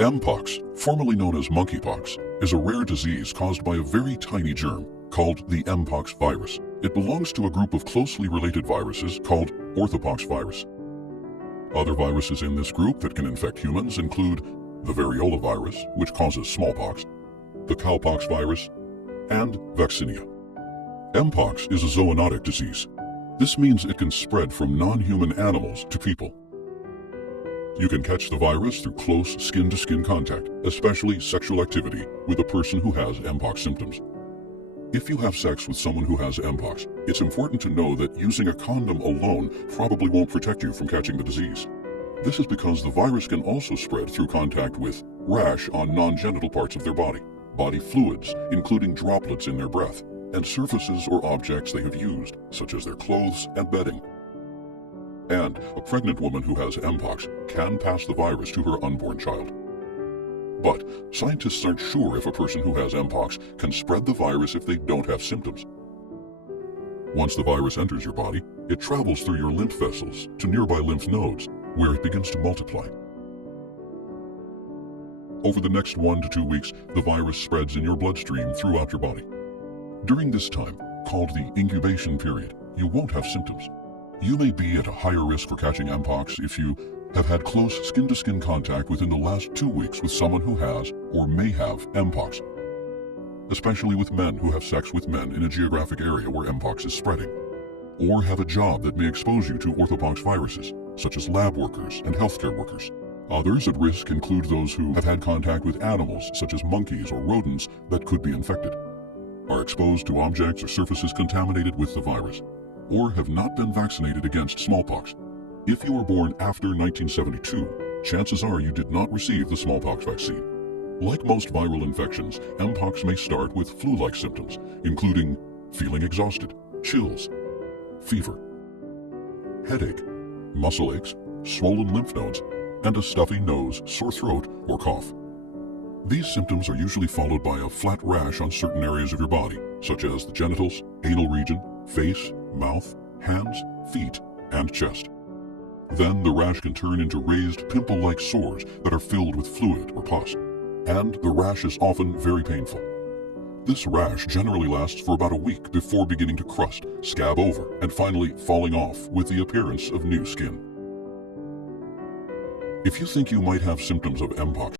Mpox, formerly known as monkeypox, is a rare disease caused by a very tiny germ called the Mpox virus. It belongs to a group of closely related viruses called orthopox virus. Other viruses in this group that can infect humans include the variola virus, which causes smallpox, the cowpox virus, and vaccinia. Mpox is a zoonotic disease. This means it can spread from non-human animals to people. You can catch the virus through close skin-to-skin contact, especially sexual activity with a person who has Mpox symptoms. If you have sex with someone who has Mpox, it's important to know that using a condom alone probably won't protect you from catching the disease. This is because the virus can also spread through contact with rash on non-genital parts of their body fluids, including droplets in their breath, and surfaces or objects they have used, such as their clothes and bedding. And a pregnant woman who has Mpox can pass the virus to her unborn child. But scientists aren't sure if a person who has Mpox can spread the virus if they don't have symptoms. Once the virus enters your body, it travels through your lymph vessels to nearby lymph nodes, where it begins to multiply. Over the next 1 to 2 weeks, the virus spreads in your bloodstream throughout your body. During this time, called the incubation period, you won't have symptoms. You may be at a higher risk for catching Mpox if you have had close skin-to-skin contact within the last 2 weeks with someone who has or may have Mpox, especially with men who have sex with men in a geographic area where Mpox is spreading, or have a job that may expose you to orthopox viruses, such as lab workers and healthcare workers. Others at risk include those who have had contact with animals, such as monkeys or rodents, that could be infected, are exposed to objects or surfaces contaminated with the virus, or have not been vaccinated against smallpox. If you were born after 1972, chances are you did not receive the smallpox vaccine. Like most viral infections, Mpox may start with flu-like symptoms, including feeling exhausted, chills, fever, headache, muscle aches, swollen lymph nodes, and a stuffy nose, sore throat, or cough. These symptoms are usually followed by a flat rash on certain areas of your body, such as the genitals, anal region, face, mouth, hands, feet, and chest. Then the rash can turn into raised pimple-like sores that are filled with fluid or pus, and the rash is often very painful. This rash generally lasts for about a week before beginning to crust, scab over, and finally falling off with the appearance of new skin. If you think you might have symptoms of Mpox,